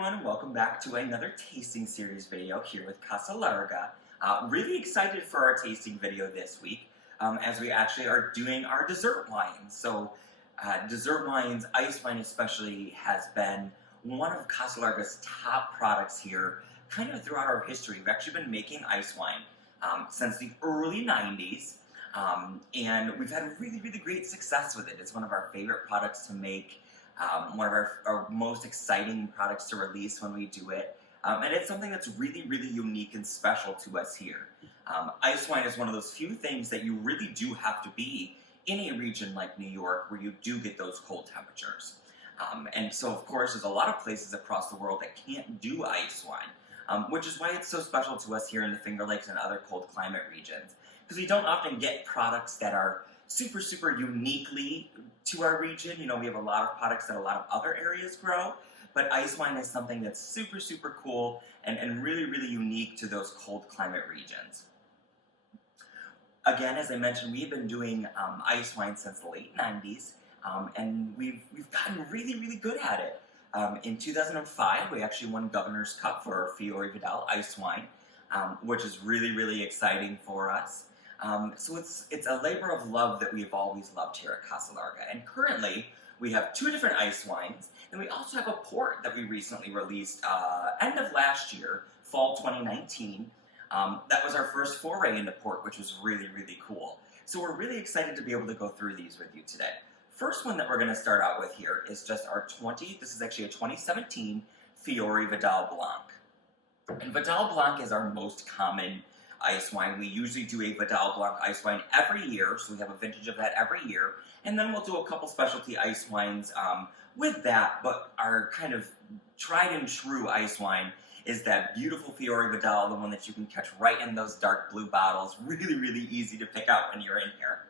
everyone, welcome back to another tasting series video here with Casa Larga. Really excited for our tasting video this week as we actually are doing our dessert wines. So dessert wines, ice wine especially, has been one of Casa Larga's top products here kind of throughout our history. We've actually been making ice wine since the early 90s and we've had really great success with it. It's one of our favorite products to make. One of our most exciting products to release when we do it. And it's something that's really unique and special to us here. Ice wine is one of those few things that you really do have to be in a region like New York where you do get those cold temperatures. And so, of course, there's a lot of places across the world that can't do ice wine, which is why it's so special to us here in the Finger Lakes and other cold climate regions. Because we don't often get products that are super uniquely to our region. You know, we have a lot of products that a lot of other areas grow, but ice wine is something that's super cool and really unique to those cold climate regions. Again, as I mentioned, we've been doing ice wine since the late 90s, and we've gotten really good at it. In 2005, we actually won Governor's Cup for our Fiore Vidal ice wine, which is really exciting for us. So it's a labor of love that we've always loved here at Casa Larga. And currently, we have two different ice wines, and we also have a port that we recently released end of last year, fall 2019. That was our first foray into port, which was really cool. So we're really excited to be able to go through these with you today. First one that we're going to start out with here is just our this is actually a 2017 Fiore Vidal Blanc. And Vidal Blanc is our most common ice wine. We usually do a Vidal Blanc ice wine every year, so we have a vintage of that every year, and then we'll do a couple specialty ice wines with that, but our kind of tried and true ice wine is that beautiful Fiore Vidal, the one that you can catch right in those dark blue bottles, really easy to pick out when you're in here.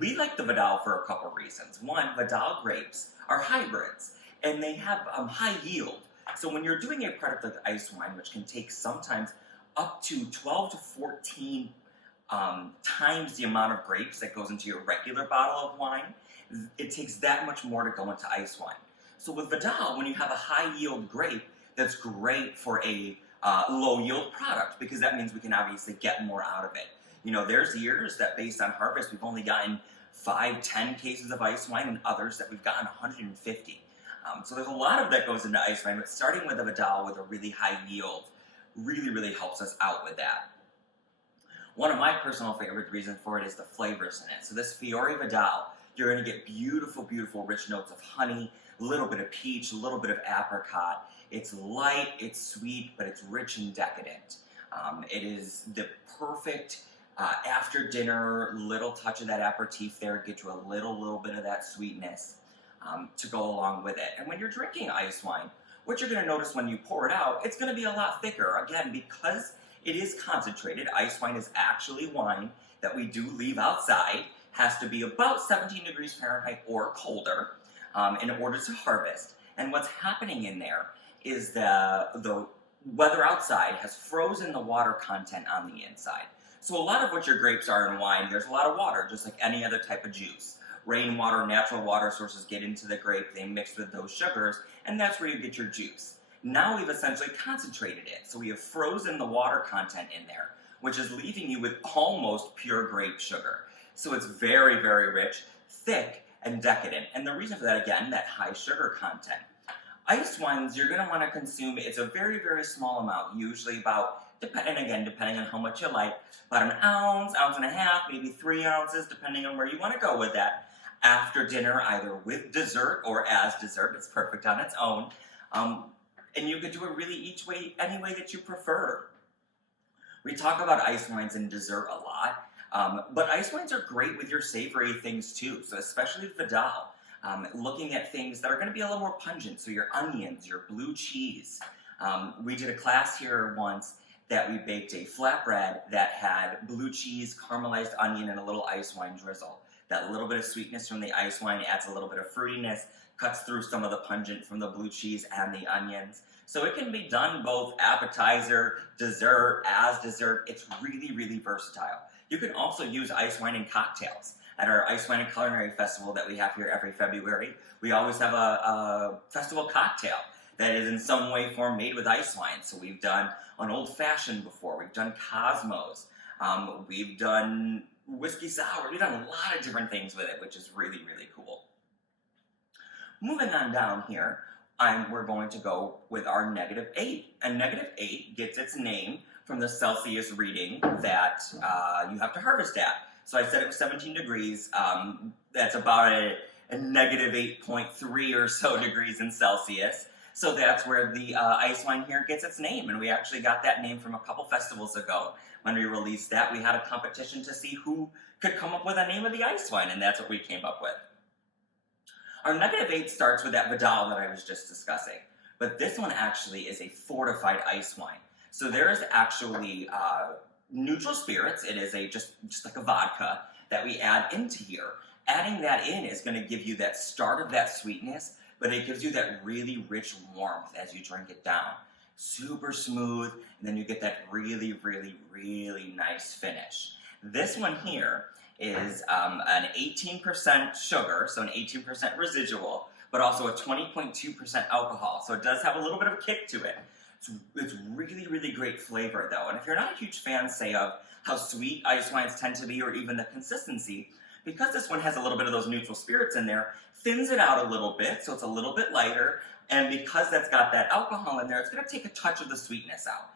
We like the Vidal for a couple reasons. One, Vidal grapes are hybrids, and they have high yield, so when you're doing a product like ice wine, which can take sometimes up to 12 to 14 times the amount of grapes that goes into your regular bottle of wine, it takes that much more to go into ice wine. So with Vidal, when you have a high yield grape, that's great for a low yield product, because that means we can obviously get more out of it. You know, there's years that based on harvest, we've only gotten 5-10 cases of ice wine, and others that we've gotten 150. So there's a lot of that goes into ice wine, but starting with a Vidal with a really high yield really helps us out with that. One of my personal favorite reasons for it is the flavors in it. So this Fiore Vidal, you're going to get beautiful rich notes of honey, a little bit of peach, a little bit of apricot. It's light, it's sweet, but it's rich and decadent. It is the perfect after dinner little touch of that aperitif there, get you a little bit of that sweetness to go along with it. And when you're drinking ice wine, what you're going to notice when you pour it out, it's going to be a lot thicker. Again, because it is concentrated, ice wine is actually wine that we do leave outside, has to be about 17 degrees Fahrenheit or colder in order to harvest. And what's happening in there is the weather outside has frozen the water content on the inside. So a lot of what your grapes are in wine, there's a lot of water, just like any other type of juice. Rainwater, natural water sources get into the grape, they mix with those sugars, and that's where you get your juice. Now we've essentially concentrated it, so we have frozen the water content in there, which is leaving you with almost pure grape sugar. So it's very rich, thick, and decadent. And the reason for that, again, that high sugar content. Ice wines, you're going to want to consume, it's a very small amount, usually about, depending on how much you like, about an ounce and a half, maybe 3 ounces, depending on where you want to go with that. After dinner, either with dessert or as dessert, it's perfect on its own. And you could do it really any way that you prefer. We talk about ice wines and dessert a lot, but ice wines are great with your savory things too, so especially Vidal. Looking at things that are going to be a little more pungent, so your onions, your blue cheese. We did a class here once that we baked a flatbread that had blue cheese, caramelized onion, and a little ice wine drizzle. That little bit of sweetness from the ice wine adds a little bit of fruitiness, cuts through some of the pungent from the blue cheese and the onions. So it can be done both appetizer, dessert, as dessert. It's really versatile. You can also use ice wine in cocktails. At our Ice Wine and Culinary Festival that we have here every February, we always have a festival cocktail that is in some way, form made with ice wine. So we've done an old fashioned before, we've done Cosmos, we've done whiskey sour, we've done a lot of different things with it, which is really, really cool. Moving on down here, we're going to go with our -8. And -8 gets its name from the Celsius reading that you have to harvest at. So I said it was 17 degrees. That's about a -8.3 or so degrees in Celsius. So that's where the ice wine here gets its name. And we actually got that name from a couple festivals ago. When we released that, we had a competition to see who could come up with a name of the ice wine, and that's what we came up with. Our -8 starts with that Vidal that I was just discussing. But this one actually is a fortified ice wine. So there is actually neutral spirits. It is just like a vodka that we add into here. Adding that in is going to give you that start of that sweetness, but it gives you that really rich warmth as you drink it down. Super smooth, and then you get that really, really, really nice finish. This one here is an 18% sugar, so an 18% residual, but also a 20.2% alcohol. So it does have a little bit of a kick to it. It's really, really great flavor, though. And if you're not a huge fan, say, of how sweet ice wines tend to be, or even the consistency, because this one has a little bit of those neutral spirits in there, thins it out a little bit, so it's a little bit lighter. And because that's got that alcohol in there, it's going to take a touch of the sweetness out.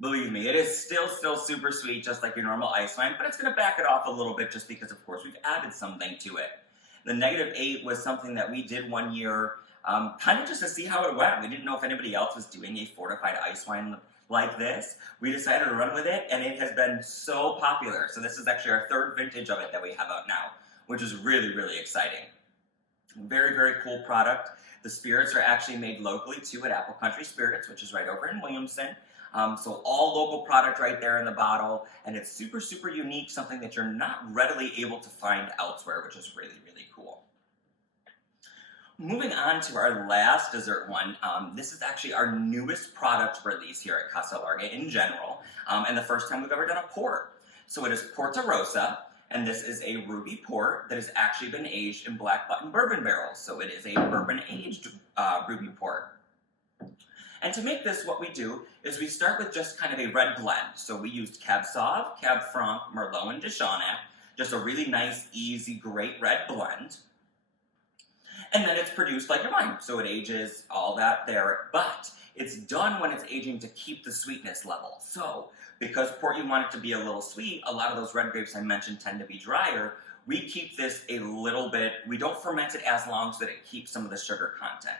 Believe me, it is still super sweet, just like your normal ice wine, but it's going to back it off a little bit just because, of course, we've added something to it. The -8 was something that we did one year, kind of just to see how it went. We didn't know if anybody else was doing a fortified ice wine like this. We decided to run with it, and it has been so popular. So this is actually our 3rd vintage of it that we have out now, which is really, really exciting. Very, very cool product. The spirits are actually made locally, too, at Apple Country Spirits, which is right over in Williamson. So all local product right there in the bottle, and it's super, super unique, something that you're not readily able to find elsewhere, which is really, really cool. Moving on to our last dessert one, this is actually our newest product release here at Casa Larga in general, and the first time we've ever done a port. So it is Porta Rosa, and this is a ruby port that has actually been aged in black button bourbon barrels. So it is a bourbon-aged ruby port. And to make this, what we do is we start with just kind of a red blend. So we used Cab Sauv, Cab Franc, Merlot, and Deschanel. Just a really nice, easy, great red blend. And then it's produced like your wine. So it ages, all that there. But it's done when it's aging to keep the sweetness level. So because port, you want it to be a little sweet, a lot of those red grapes I mentioned tend to be drier. We keep this a little bit, we don't ferment it as long so that it keeps some of the sugar content.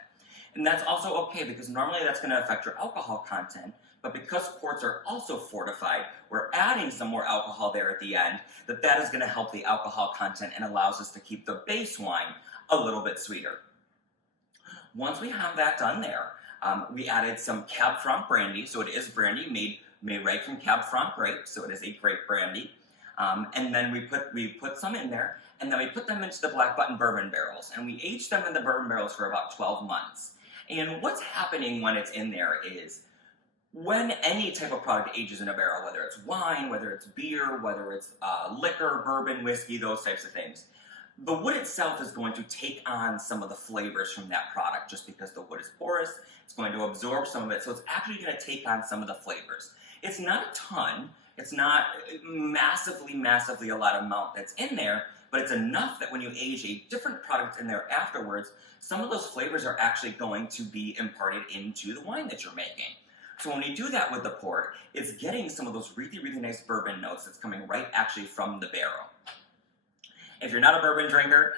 And that's also okay, because normally that's going to affect your alcohol content, but because ports are also fortified, we're adding some more alcohol there at the end, that is going to help the alcohol content and allows us to keep the base wine a little bit sweeter. Once we have that done there, we added some Cab Franc brandy, so it is brandy made right from Cab Franc grapes, so it is a grape brandy. And then we put some in there, and then we put them into the black button bourbon barrels, and we aged them in the bourbon barrels for about 12 months. And what's happening when it's in there is, when any type of product ages in a barrel, whether it's wine, whether it's beer, whether it's liquor, bourbon, whiskey, those types of things, the wood itself is going to take on some of the flavors from that product. Just because the wood is porous, it's going to absorb some of it, so it's actually going to take on some of the flavors. It's not a ton, it's not massively a lot of amount that's in there, but it's enough that when you age a different product in there afterwards, some of those flavors are actually going to be imparted into the wine that you're making. So when you do that with the port, it's getting some of those really, really nice bourbon notes that's coming right actually from the barrel. If you're not a bourbon drinker,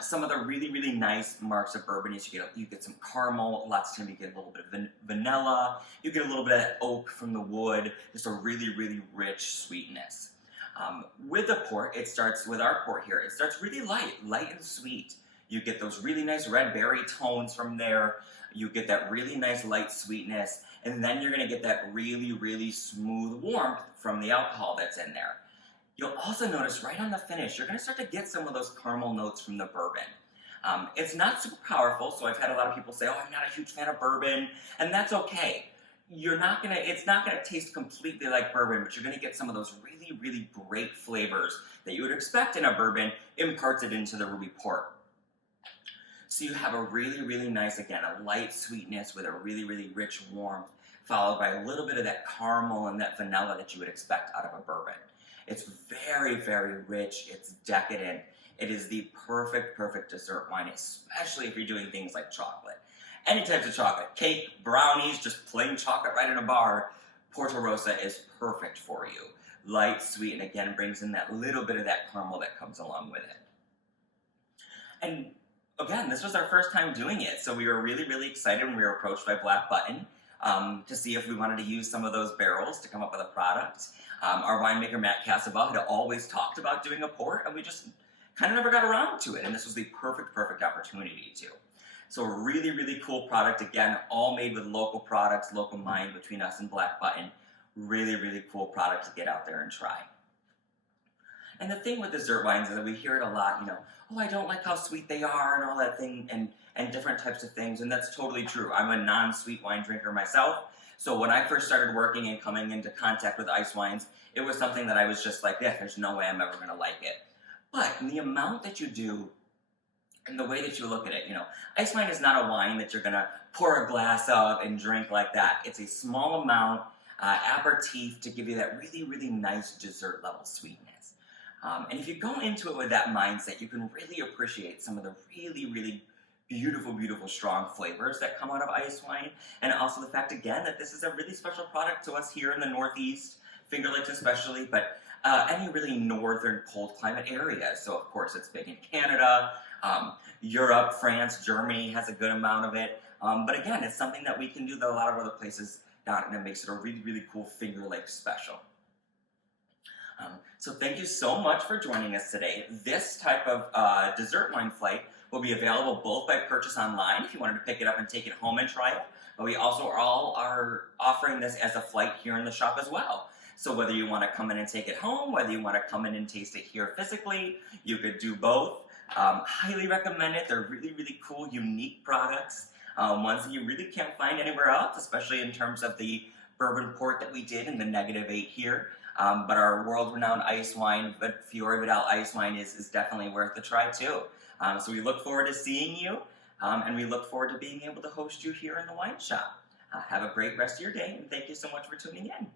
some of the really, really nice marks of bourbon is you get some caramel, lots of times you get a little bit of vanilla, you get a little bit of oak from the wood, just a really, really rich sweetness. With the port, it starts with our port here, it starts really light and sweet. You get those really nice red berry tones from there, you get that really nice light sweetness, and then you're going to get that really, really smooth warmth from the alcohol that's in there. You'll also notice right on the finish, you're going to start to get some of those caramel notes from the bourbon. It's not super powerful, so I've had a lot of people say, oh, I'm not a huge fan of bourbon, and that's okay. It's not going to taste completely like bourbon, but you're going to get some of those really, really great flavors that you would expect in a bourbon imparted into the ruby port. So you have a really, really nice, again, a light sweetness with a really, really rich warmth, followed by a little bit of that caramel and that vanilla that you would expect out of a bourbon. It's very, very rich. It's decadent. It is the perfect, perfect dessert wine, especially if you're doing things like chocolate. Any types of chocolate, cake, brownies, just plain chocolate right in a bar, Porto Rosa is perfect for you. Light, sweet, and again, brings in that little bit of that caramel that comes along with it. And again, this was our first time doing it, so we were really, really excited when we were approached by Black Button to see if we wanted to use some of those barrels to come up with a product. Our winemaker, Matt Casa, had always talked about doing a port, and we just kind of never got around to it, and this was the perfect, perfect opportunity to. So a really, really cool product, again, all made with local products, local mind between us and Black Button. Really, really cool product to get out there and try. And the thing with dessert wines is that we hear it a lot, oh, I don't like how sweet they are and all that thing, and different types of things, and that's totally true. I'm a non-sweet wine drinker myself, so when I first started working and coming into contact with ice wines, it was something that I was just like, yeah, there's no way I'm ever going to like it. But in the amount that you do, and the way that you look at it, ice wine is not a wine that you're going to pour a glass of and drink like that. It's a small amount, aperitif, to give you that really, really nice dessert level sweetness. And if you go into it with that mindset, you can really appreciate some of the really, really beautiful, beautiful, strong flavors that come out of ice wine. And also the fact, again, that this is a really special product to us here in the Northeast, Finger Lakes especially, but any really northern cold climate areas. So, of course, it's big in Canada, Europe, France, Germany has a good amount of it. But again, it's something that we can do that a lot of other places don't, and it makes it a really, really cool Finger Lakes special. So thank you so much for joining us today. This type of dessert wine flight will be available both by purchase online if you wanted to pick it up and take it home and try it, but we also are offering this as a flight here in the shop as well. So whether you want to come in and take it home, whether you want to come in and taste it here physically, you could do both. Highly recommend it. They're really, really cool, unique products, ones that you really can't find anywhere else, especially in terms of the bourbon port that we did in the -8 here. But our world-renowned ice wine, but Fiore Vidal ice wine is definitely worth a try too. So we look forward to seeing you, and we look forward to being able to host you here in the wine shop. Have a great rest of your day, and thank you so much for tuning in.